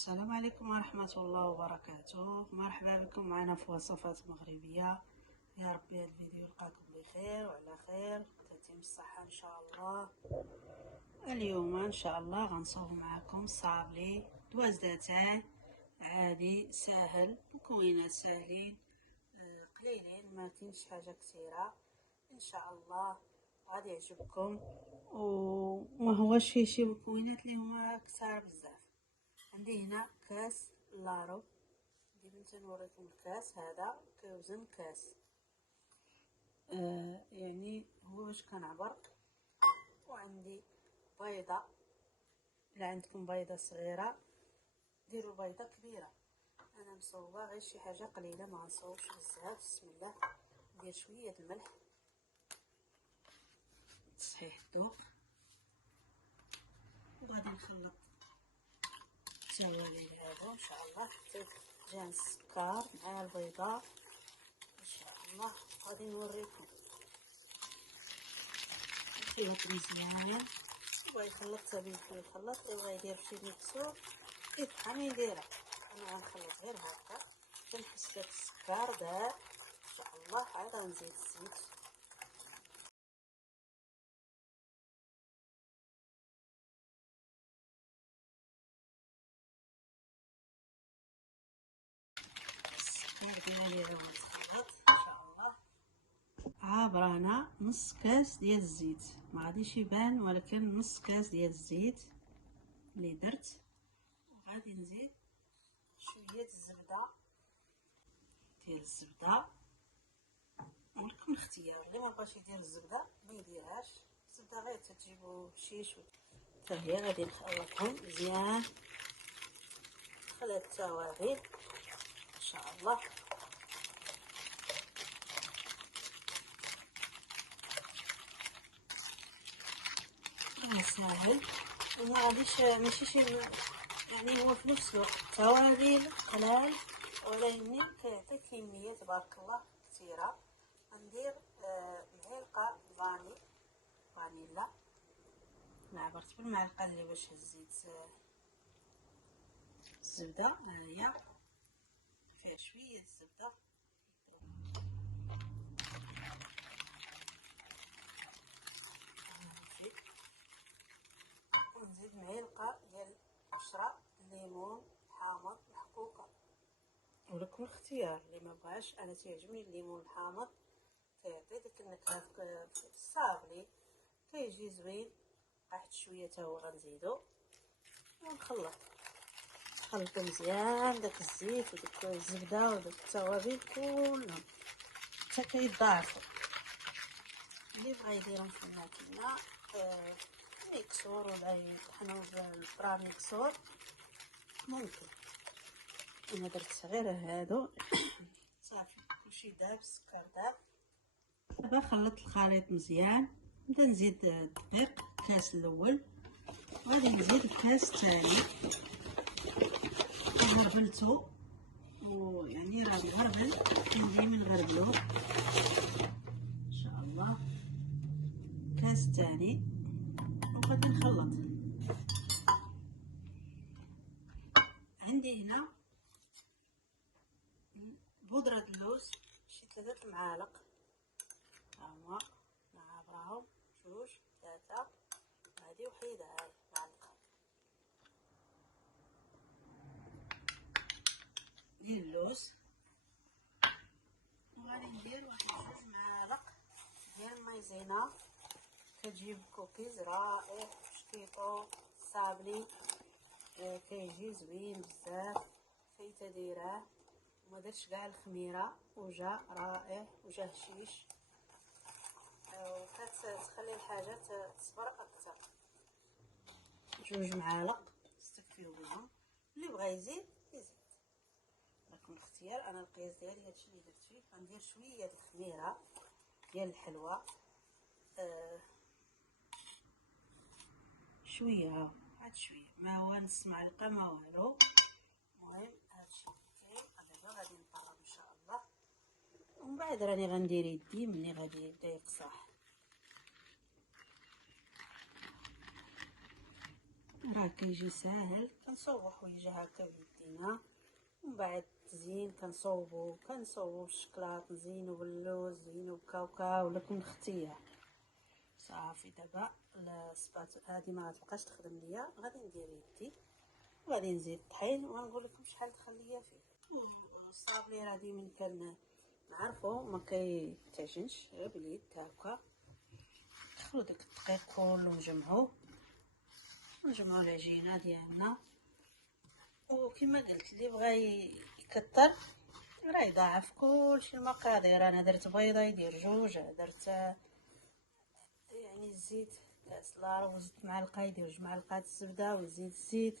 السلام عليكم ورحمة الله وبركاته. مرحبا بكم معنا في وصفات مغربية. يا ربي هذا الفيديو يلقاكم بخير وعلى خير تتم الصحة ان شاء الله. اليوم ان شاء الله غنصوب معكم صابلي دوازدتان عادي ساهل، مكونات ساهلين قليلين، ما كاينش حاجة كثيرة ان شاء الله غادي يعجبكم، وما هوش فيه شي مكونات اللي هما كثار بزاف. عندي هنا كاس لارو، ديما تنوريكم الكاس هذا كيوزن كاس، يعني هو باش كنعبر. وعندي بيضه، الا عندكم بيضه صغيره ديروا بيضه كبيره. انا مصوبه غير شي حاجه قليله، ما غنصوبش بزاف. بسم الله. ندير شويه الملح تصحيح الذوق، وغادي نخلط التوابل هذا ان شاء الله حتى جا السكر مع البيضه ان شاء الله. غادي نوريكم نخلط مزيان، يبغى يخلط صافي يخلط، يبغى يدير شي مكسور يفحم يديرها. انا غنخلط غير هكا كنحس داك السكر دار ان شاء الله. عاد غنزيد الزيت، السكر ديالي راه غنخلط ان شاء الله. عابرانا نص كاس ديال الزيت، ما غاديش يبان ولكن نص كاس ديال الزيت اللي درت. وغادي نزيد شويه الزبده، ولكم الاختيار، اللي ما بغاش يدير الزبده ما يديرهاش. الزبده غير تجيبوا شيش حتى هي. غادي نخلطهم مزيان، نخلط التوابل ان شاء الله. ساهل وما غاديش ماشي شي، يعني هو في نفس الوقت توابل قلال ولكن كيعطي كميه تبارك الله كثيره. غندير معلقه فانيلا، عبرت بالمعلقه اللي باش هزيت الزبده. ها هي فيها شويه الزبده، ونزيد معلقه ديال قشره الليمون حامض محكوكه، ولكم الاختيار. اللي ما بغاش، انا تيعجبني الليمون الحامض، كيعطي ديك النكهه في الصابلي، كيجي زوين. واحد شويه تا هو غنزيدو ونخلط مزيان داك الزيت وديك الزبده وداك التوابل كلهم حتى كيتضاعفوا. اللي بغا يديرهم في الماكينه ميكسور ولا يطحنوا بالبرا ميكسور ممكن. انا درت غير هادو صافي كلشي داب، السكر داب. دابا خلطت الخليط مزيان، نبدا نزيد الدقيق الكاس الاول، وغادي نزيد الكاس الثاني. غربلتو ويعني راه مغربل، ديما نغربلو ان شاء الله. كاس الثاني وغادي نخلط. عندي هنا بودرة اللوز شي 3 معالق، هما نعبرهم 2 3. هادي وحيدة هاي معلقة ديال اللوز. وغادي ندير واحد 2 معالق ديال المايزينا، كتجيب كوكيز رائع شتيطو صابلي، كيجي زوين بزاف. فايته دايراه وما درتش كاع الخميره، وجا رائع وجا هشيش، وكتخلي الحاجه تصبر اكثر. 2 معالق استكفيو بهم، اللي بغا يزيد يزيد، لكم الاختيار. انا القياس ديالي هادشي اللي درت فيه. غندير شويه د الخميره ديال الحلوى، شويه، عاد شويه، ما هو نص معلقه ما والو. المهم هادشي كاين. دابا غادي نطرب ان شاء الله، ومن بعد راني غندير يدي ملي غادي يبدا يقصح. راه كيجي ساهل. كنصوبو حوايج هكا بيدينا، ومن بعد التزيين كنصوبو بالشكلاط، نزينو باللوز، نزينو بالكاوكاو لكم الاختيار. صافي دابا السبات هادي ما غتبقاش تخدم ليا، غادي ندير يدي وغادي نزيد الطحين ونقول لكم شحال دخل فيه. والصابلي راه ديما نعرفو ما كيتعجنش غير باليد هكا. ندخلو داك الدقيق كله نجمعو العجينه ديالنا. وكما قلت اللي بغى يكتر راه يضاعف كلشي المقادير. انا درت بيضه يدير جوج، درت يعني الزيت كاس لا وزدت معلقه يدير 2 معلقات الزبده ويزيد الزيت،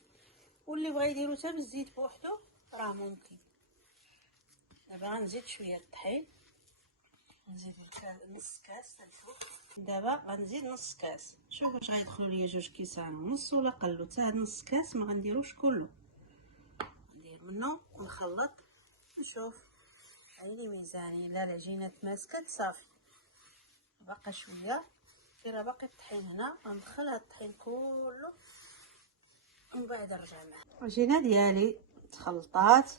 واللي بغى يديرو حتى بالزيت بوحدو راه ممكن. دابا غنزيد شويه الطحين، نزيد نص كاس الفوق. دابا غنزيد نص كاس. شوف واش غيدخلوا ليا 2 كيسان ونص ولا قلو. حتى هاد نص كاس ما غنديروش كله، ندير منه ونخلط نشوف عيني ميزاني. لا العجينه تماسكت صافي، باقا شويه راه باقي الطحين هنا. غندخل هاد الطحين كله ومن بعد نرجع معاه. العجينه ديالي تخلطات،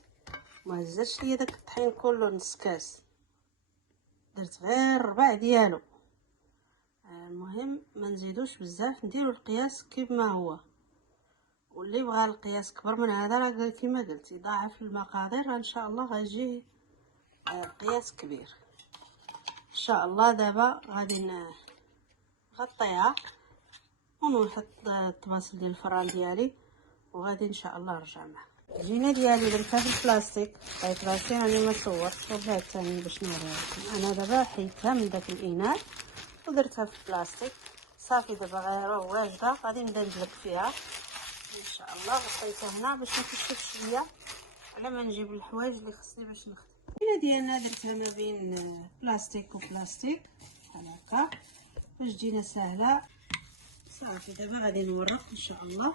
ما زدتش ليا داك الطحين كله نص كاس، درت غير ربع ديالو. المهم ما نزيدوش بزاف، نديرو القياس كما هو. واللي بغى القياس كبر من هذا راه كيما قلت يضاعف المقادير ان شاء الله غيجي قياس كبير ان شاء الله. دابا غادي نغطيها ونحط الطباسل ديال الفران ديالي وغادي ان شاء الله نرجع معها. العجينه ديالي درتها في البلاستيك، حيت راسي راني ما صورتش ولا الثاني باش نوريها لكم. انا دابا حيدتها من داك الاناء ودرتها في البلاستيك صافي. دابا غير واجده غادي نبدا ندلك فيها ان شاء الله. غطيتها هنا باش ما تشوفش شويه على ما نجيب الحوايج اللي خصني باش نخدم. العجينه ديالنا درتها ما بين بلاستيك وبلاستيك بحال هكا باش تجينا سهله صافي. دابا غادي نورق ان شاء الله.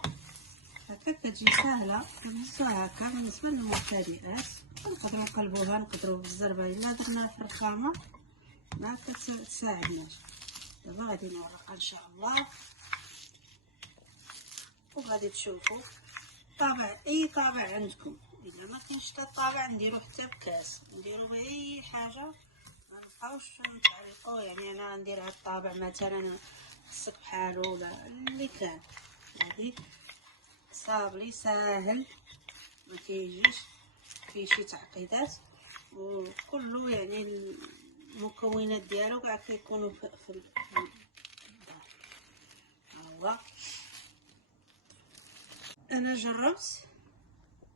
هكا كتجي سهله كنهزوها هكا. بالنسبه للمبتدئات نقدروا نقلبوها، نقدروا بالزربه الا درناها في الرخامه ما كتساعدناش. دابا غادي نورقها ان شاء الله وغادي تشوفوا طابع اي طابع عندكم. الا ما كاينش حتى الطابع نديرو حتى بكاس، نديرو باي حاجه، ما نبقاوش نتعلقوا. يعني انا غندير هاد الطابع مثلا خصك بحالو ولا اللي كان. هادي صابلي ساهل ما كيجيش فيه شي تعقيدات، وكله يعني المكونات ديالو كاع كيكونوا في الدار. هو انا جربت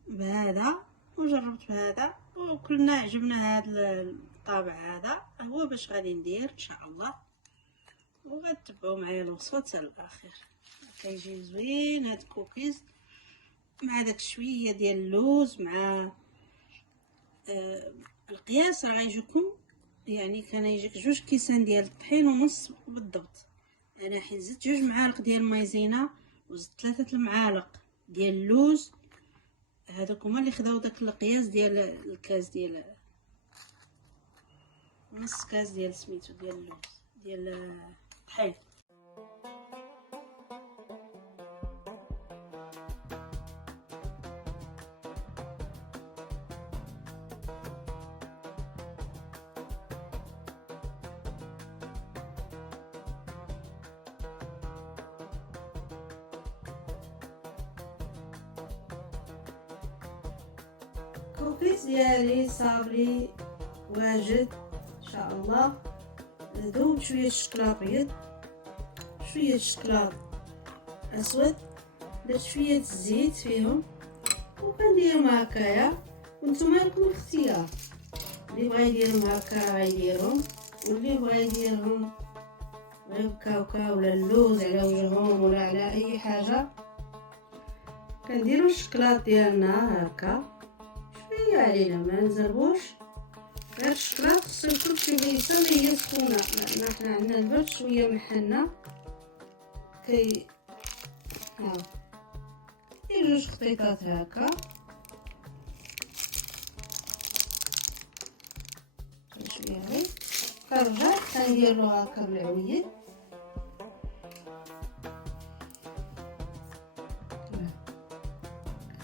بهذا وجربت بهذا وكلنا عجبنا هذا الطابع. هذا هو باش غادي ندير ان شاء الله، وغتبعوا معايا الوصفه حتى الاخر. كيجي زوين هاد الكوكيز مع داك شويه ديال اللوز مع القياس راه غيجيكم. يعني كان يجيك 2 كيسان ديال الطحين ونص بالضبط. انا حيت زدت 2 معالق ديال المايزينا وزدت 3 المعالق ديال اللوز، هذوك هما اللي خداو داك القياس ديال الكاس ديال نص كاس ديال سميتو ديال اللوز ديال الطحين. الكوكيز ديالي صابري واجد ان شاء الله. ذوب شويه الشكلاط ابيض، شويه الشكلاط اسود، درت شويه الزيت فيهم وكنديرهم هكايا. وانتم لكم الاختيار، اللي بغى يديرهم هكا غيديرهم، واللي بغى يديرهم غير بكاوكاو ولا اللوز على وجههم ولا على اي حاجه. كنديروا الشكلاط ديالنا هكا شويه علينا، ما نزربوش. غير الشكلاط خصو يكون شي بيصه اللي هي سخونه، لان حنا عندنا البرد شويه محنا. ها دير 2 خطيطات هكا شويه غير. كنرجع كنديرو هكا بالعويد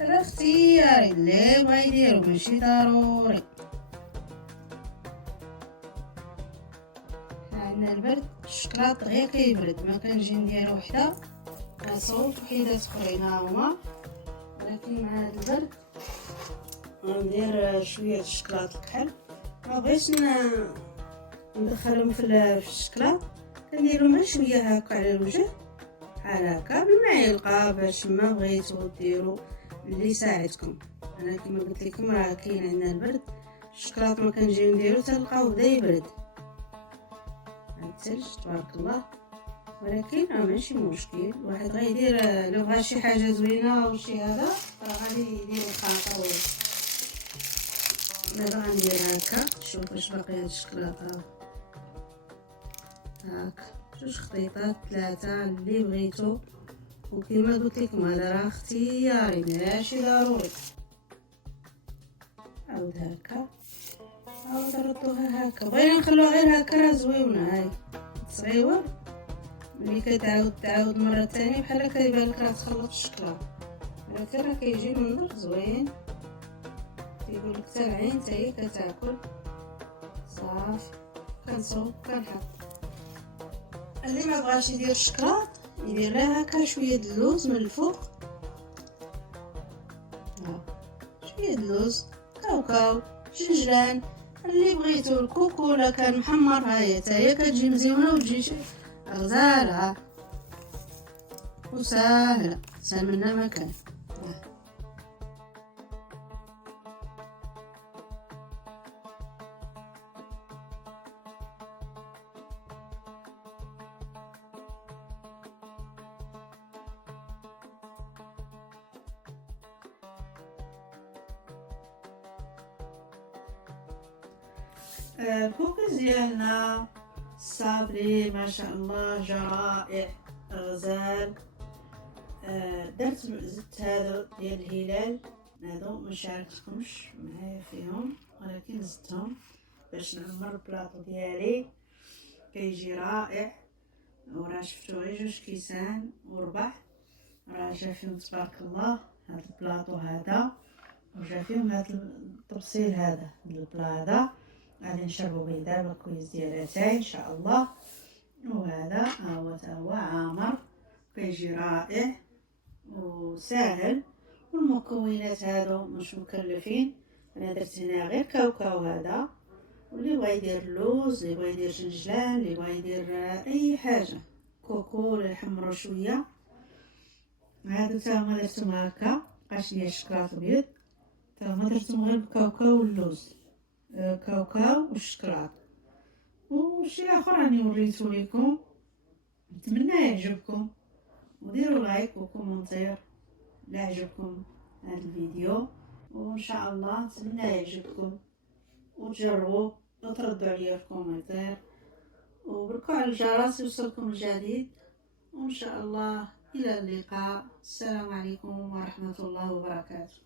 هذا اختياري اللي بغا يديرو ماشي ضروري. عندنا البرد الشكلاط غير كيبرد، ما كنجي ندير وحده كنصوت وحيدات اخرين ها هما، ولكن مع هذا البرد غندير شويه الشكلاط الكحل. ما بغيتش ندخلهم في الشكلاط، كنديرهم غير شويه هكا على الوجه بحال هكا بالمعلقه باش ما بغيتو ديروا اللي يساعدكم. انا كما قلت لكم راه كاين عندنا البرد الشكلاط ما كنجيو نديرو تلقاو بدا يبرد هاد الثلج تبارك الله، ولكن راه ماشي مشكل. واحد غيدير لو بغى شي حاجه زوينه وشي هذا راه غادي يدير الخاطر. دابا غندير هكا، شوف واش باقي هاد الشكلاطه هاك 2 خطيطات 3 اللي بغيتو، وكما قلت لكم هذا راه اختياري ماشي ضروري. عاود هكا، عاود ردوها هكا، بغينا نخلوها غير هكا راه زويونه. هاي صغيور ملي تعاود مره ثانيه بحال كيبان لك راه تخلط الشكلاط، ولكن راه كيجي منظر زوين. كيقول لك حتى العين حتى هي كتاكل. صافي كنصوب كنحط. اللي ما بغاش يدير الشكلاط يدير لها هكا شويه د اللوز من الفوق، شويه د اللوز، كاوكاو، جنجلان، اللي بغيتو. الكوكولا كان محمر ها هي حتى هي كتجي مزيونه وتجي غزاله وسهله، سهل منها ما كان. الكوكس ديالنا صابري ما شاء الله جا رائع غزال. زدت هذا ديال الهلال، هادو ما شاركتكمش معايا فيهم ولكن زدتهم باش نعمر البلاطو ديالي كيجي رائع. وراه شفتو غير 2 كيسان وربع راه جا فيهم تبارك الله هاد البلاطو هذا، وجا فيهم هاد التبصيل هذا البلا هذا غادي نشربو به دابا الكويس ديال اتاي ان شاء الله. وهذا هو عامر كيجي رائع وساهل، والمكونات هادو مش مكلفين. انا درت هنا غير كاوكاو هذا، واللي بغا يدير اللوز، اللي بغا يدير جنجلان، اللي بغا يدير اي حاجه، كوكو اللي يحمرو شويه. هادو تا هما درتهم هكا بقاش ليا الشكلاط ابيض، تا هما درتهم غير بالكاوكاو واللوز، كاوكاو والشكلاط. وشي اخر راني وريتو لكم، نتمنى يعجبكم وديروا لايك وكومنتير لا عجبكم هذا الفيديو، وان شاء الله نتمنى يعجبكم وتجربوا وتردوا عليا في كومنتير، وبركوا على الجرس يوصلكم الجديد. وان شاء الله الى اللقاء. السلام عليكم ورحمة الله وبركاته.